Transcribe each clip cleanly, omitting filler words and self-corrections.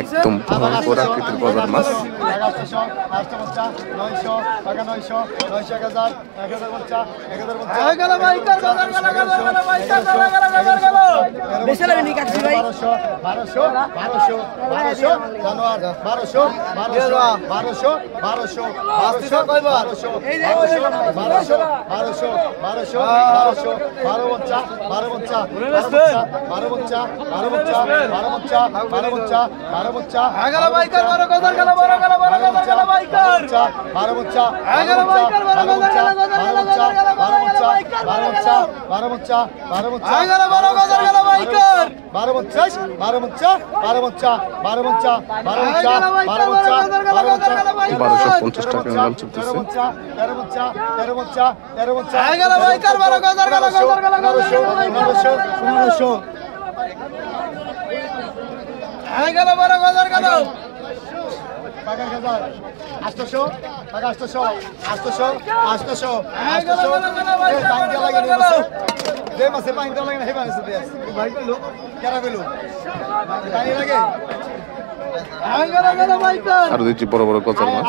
একদম ভয়ঙ্কর আকৃতির গজার মাছ। আর দুইটি বড় বড় গজার মাছ।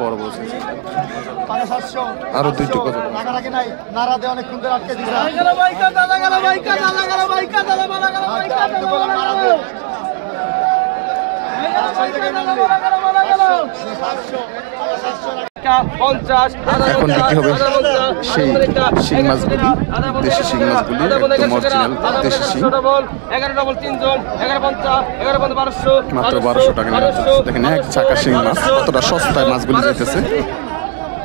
বড় বড় আরো দুইটি এখন বিক্রি হবে সেই শিং মাছগুলি, দেশি শিং মাছগুলি, একদম অরিজিনাল দেশি শিং। মাত্র 1200 টাকা নিয়ে যাচ্ছে। দেখেন এক চাকা শিং মাছ কতটা সস্তায় মাছগুলি যেতেছে।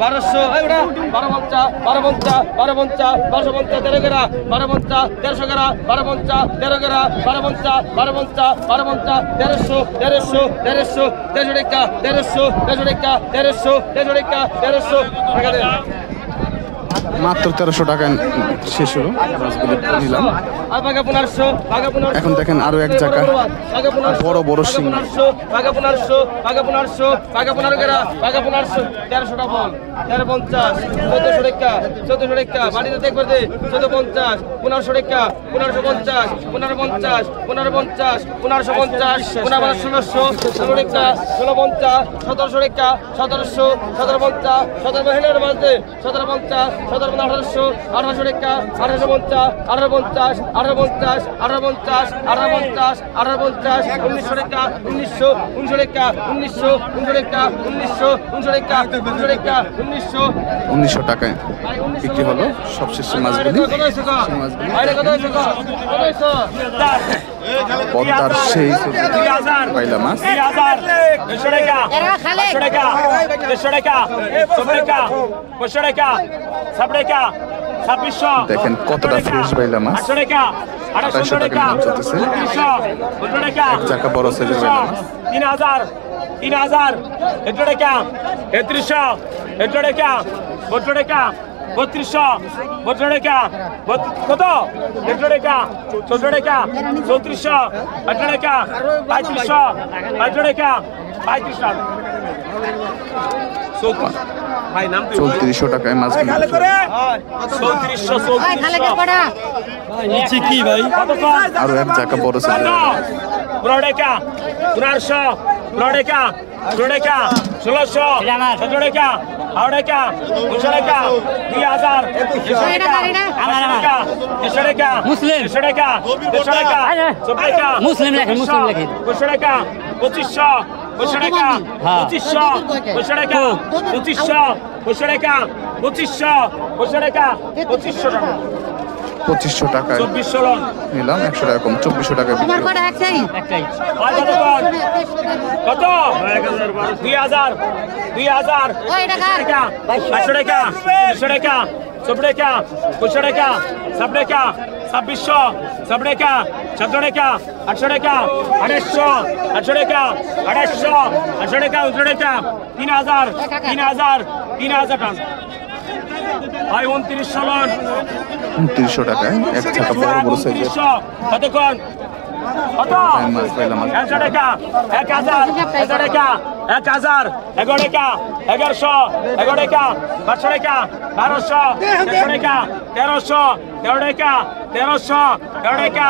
1200 এগুলা 1250 1250 1250 1250 13 গেরা 1250 1300 গেরা 1250 13 গেরা 1250 1250 1250 1300 1300 1300 1300 টাকা 1300 1300 টাকা 1300 1300 টাকা 1300 টাকা দেন। মাত্র 1300 টাকায় শেষ হলো মাছগুলি নিলাম। এখন দেখেন আরো এক জায়গা বড় বড় শিং। 1500 1500 গেরা 1500 1300 টাকা বল 1350 1400 টাকা 1400 টাকা বাড়িতে দেখবে দে 1450 1500 টাকা 1550 1550 1550 1550 1500 1600 টাকা 1650 1700 টাকা 1700 1750 1750 হেলের বাজতে 1750 1750 1800 টাকা 1850 1850 1850 1850 1850 1850 1900 টাকা 1900 1900 টাকা 1900 1900 টাকা 1900 1900 টাকা 1900 টাকা 1900 টাকায় বিক্রি হলো সবশেষে মাছগুলি। পদ্মার সেই পাইলা মাছ দেখেন কতটা ফ্রেশ পাইলা মাছ। 2800 টাকা দাম চলতেছে এক চাকা বড় সাইজের পাইলা মাছ। 3000 3000 এটা টাকা 3300 এটা টাকা 32 টাকা 3200 32 টাকা কত 32 টাকা 14 টাকা 3400 18 টাকা 3500 18 টাকা 35 টাকা 3400 টাকায় মাছ কিনে 3400 কি ভাই আরো এক চাকা বড় সাইজের 15 টাকা 1500 16 টাকা 16 টাকা 1600 17 টাকা টাকা 1900 টাকা 2000 টাকা মুসলিম। 100 টাকা 100 টাকা 100 টাকা মুসলিম লেখেন, মুসলিম লেখেন। 200 টাকা 2500 200 টাকা হ্যাঁ। 2500 200 টাকা 2500 200 টাকা 2500 200 টাকা 2500 টাকা 2500 টাকায় 2400 লন নিলাম, 100 টাকা কম, 2400 টাকায় বিক্রি হলো। একটাই আর কত কর? কত 2000 2000 টাকা 500 টাকা 200 টাকা 100 টাকা 200 টাকা 100 টাকা 2600 100 টাকা 17 টাকা 800 টাকা 800 800 টাকা 800 800 টাকা 19 টাকা 3000 3000 3000 টাকা ভাই 2900 লন 2900 টাকায় এক চাকা বড় বড় সাইজের কতক্ষণ কত মাছ পাইলাম। 100 টাকা 1000 1000 টাকা 1000 11 টাকা 1100 11 টাকা 1200 টাকা 1200 1300 টাকা 1300 13 টাকা 1300 13 টাকা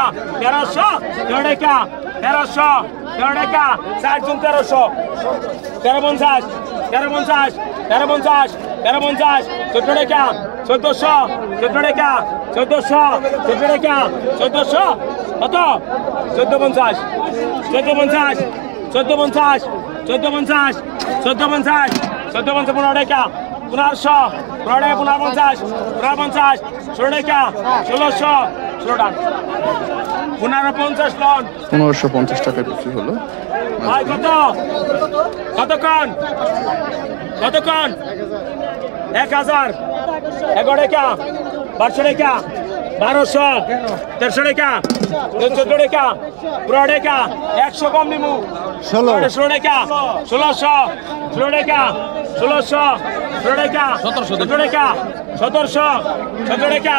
1300 13 টাকা 1300 13 টাকা 60 জন 1300 1350 1350 1350 1350 14 টাকা 1400 14 টাকা 1400 14 টাকা 1400 কত 1450 1450 1450 1450 1450 1450 15 টাকা 1500 15 টাকা 1550 16 টাকা 1600 16 টাকা 1550 লন 1550 টাকায় বিক্রি হলো। ভাই কত কতক্ষণ কতক্ষণ 1000 11 টাকা 1200 টাকা 1200 1300 টাকা 14 টাকা 15 টাকা 100 কম নিমু 16 টাকা 1600 16 টাকা 1600 16 টাকা 1700 টাকা 1700 17 টাকা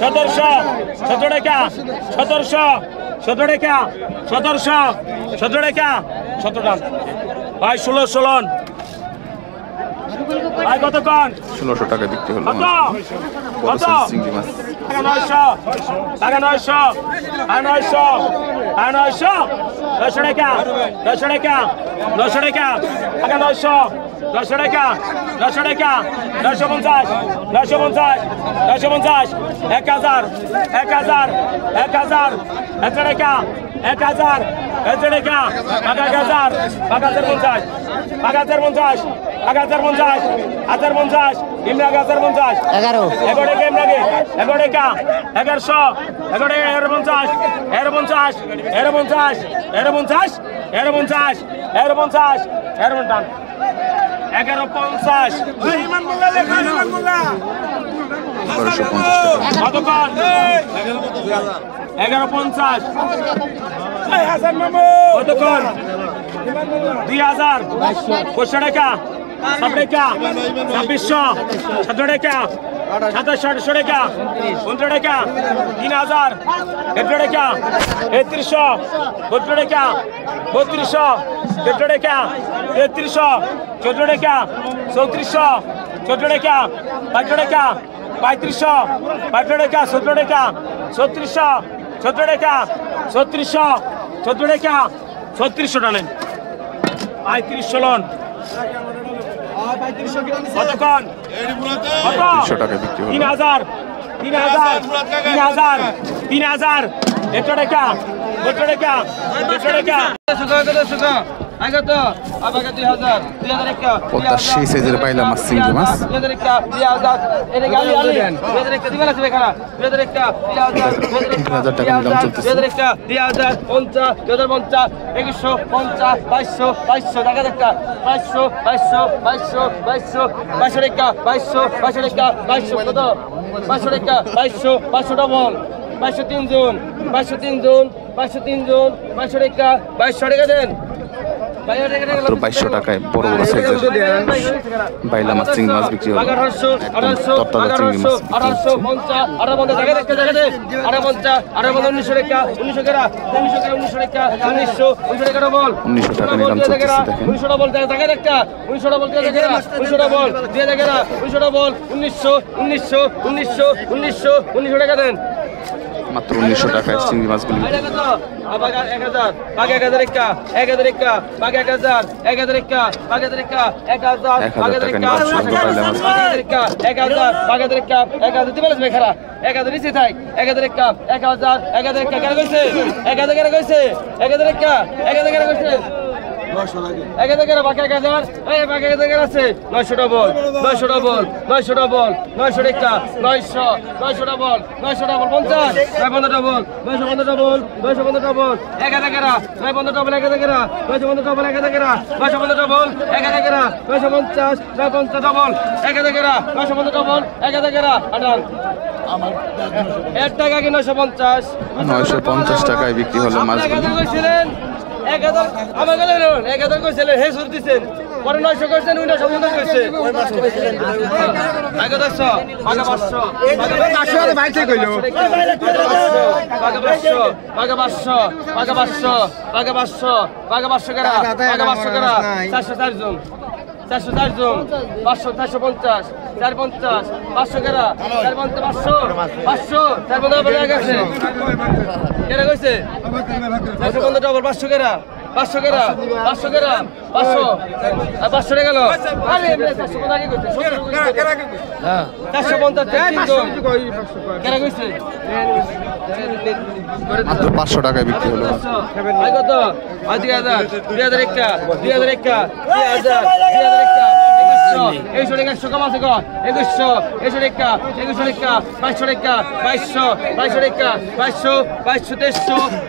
1700 17 টাকা 1700 17 টাকা 1700 17 টাকা 17 টাকা ভাই 1600 লন ভাই কতক্ষণ 1600 টাকায় বিক্রি হলো। কত বড় কত সাইজ চিংড়ি মাছ। টাকা 900 টাকা 900 টাকা 900 টাকা 900 900 টাকা 900 টাকা 900 টাকা টাকা 900 900 টাকা 900 টাকা 950 950 950 1000 1000 1000 1000 টাকা 1000 1000 টাকা 1000 1050 1050 1050 1050 ইমরান 1050 11 11 টাকা ইমরাগে 11 টাকা 1100 11 টাকা 1150 1150 1150 1150 1150 1150 1150 ইমান মোল্লা লেখা ইমান মোল্লা 1250 টাকা। কতক্ষণ 1150 কতক্ষণ 2000 500 টাকা 7 টাকা 2600 17 টাকা 2700 টাকা 15 টাকা 3000 11 টাকা 3300 12 টাকা 3200 13 টাকা 3300 14 টাকা 3400 14 টাকা 15 টাকা 3500 15 টাকা 17 টাকা 3600 17 টাকা 3600 14 টাকা 3600 টানেন 3500 লন কতক্ষণ কত 300 টাকায় বিক্রি হলো। 3000 3000 3000 3000 100 টাকা 100 টাকা 100 টাকা পদ্মার সেই সাইজের পাইলাম মাছ চিংড়ি মাছ। 3000 টাকা নিলাম চলতেছে। 500 ডবল 503 জন 503 জন 503 জন 500 টাকা 2200 টাকা দেন মাত্র 2200 টাকায় বড় বড় সাইজের বাইলা মাছ চিংড়ি মাছ বিক্রি হলো। একদম তরতাজা চিংড়ি মাছ বিক্রি হচ্ছে। 1900 টাকা নিলাম চলতেছে দেখেন। 1900 টাকা দেন মাত্র 1900 টাকায় চিংড়ি মাছগুলি এক হাজার বাঘ 1000 একা 1000 একা বাঘ 1000 1000 একা বাঘ 1000 একা 1000 1000 টাকা নিয়ে শুদ্ধ পাইলে মাছ 1000 একা 1000 বাঘ 1000 একা 1000 দিবেন মেখারা 1000 নিচে থাক 1000 একা 1000 1000 একা কেন কইছে 1000 কেন কইছে 1000 একা 1000 কেন কইছে 1000 কেন বাকি 1000 এই বাকি 1000 আছে 900 ডবল 900 ডবল 900 ডবল 900 একা 900 900 double 900 double 50 950 double 950 double 950 double 1000 কেন 950 ডবল 1000 কেন 950 ডবল 1000 কেন 950 ডবল 1000 কেন 950 950 ডবল 1000 কেন 950 ডবল 1000 কেন আটান টাকা কি 950 950 টাকায় বিক্রি হলো মাছগুলি কইছিলেন 1000 আমাকে দিলেন 1000 কইছিলেন হে সুর দিছেন পরে 900 কইছেন 950 কইছে আগে 10 আগে 500 আগে 500 ভাই ঠিক কইলো আগে 500 আগে 500 আগে 500 আগে 500 আগে 500 করা আগে 500 করা 404 জন 404 জন 500 450 450 500 করা 450 500 500 450 বলে গেছে কেরা কইছে 450 ডবল 500 করা 500 করা 500 করা 500 আর 500 রে গেল আরে 450 আগে কইছে হ্যাঁ 450 3 জন কেরা কইছে মাত্র 500 টাকায় বিক্রি হলো মাছ। আই কত 2000 একা 2000 একা 2000 একা 2100 টাকা 100 কম আছে গো 2100 2100 টাকা 2100 টাকা 2200 টাকা 2200 টাকা 2200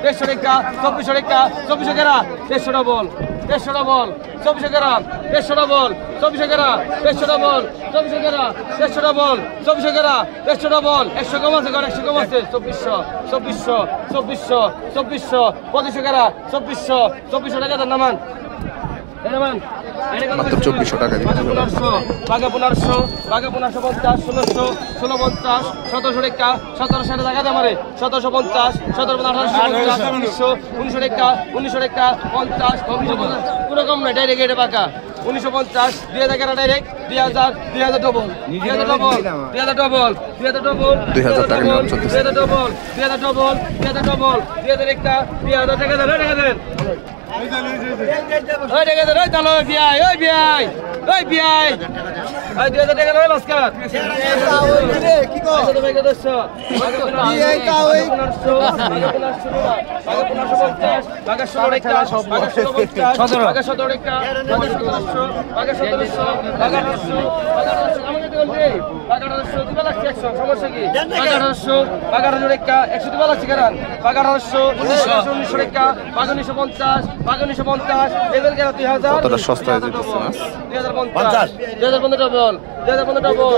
2300 টাকা 2400 টাকা 2400 টাকা 300 ডবল 300 ডবল 2400 টাকা 300 ডবল 2400 টাকা 300 ডবল 2400 টাকা 300 ডবল 2400 টাকা 300 ডবল 100 কম আছে গো 100 কম আছে 2400 2400 2500 টাকা 2400 টাকা নামান নামান মাত্র 2400 টাকা বিক্রি হলো বাঘা 1500 50 1600 1650 1700 টাকা 1700 টাকা দাম আরে 1750 1750 1900 টাকা 1900 টাকা 50 কোনো কম না ডাইরেক্ট এটা বাঘা 1950 2000 টাকা direct 2000 double 2000 double 2000 double 2000 double 2000 টাকা নিলাম চলতেছে 2000 ডবল 2000 ডবল 2000 ডবল 2000 একটা 2000 টাকা দেন ওই টাকা দেন ওই তালো বিআই ওই বিআই ওই 2000 টাকা নয় নমস্কার কি কো আচ্ছা ভাই কত বিআই কা ওই 1550 টাকা 16 টাকা 17 টাকা 17 টাকা 17 টাকা 1700 টাকা 1800 আমাকে দিবেন রে 1800 দিবা লাগছে 100 সমস্যা কি 1800 টাকা 100 দিবা লাগছে কারণ 1800 1900 টাকা 1950 1950 লেভেল কেন 2000 কতটা সস্তায় যেতেছে মাছ 2050 ডবল 2015 ডবল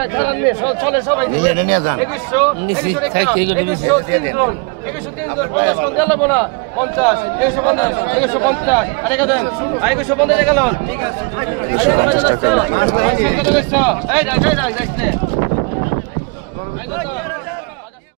2100 চলে সবাই নিয়ে যান 2100 থাকি গো 50 2150 আরে গেলেন 2150 গেল 250 টাকা বিক্রি হলো এই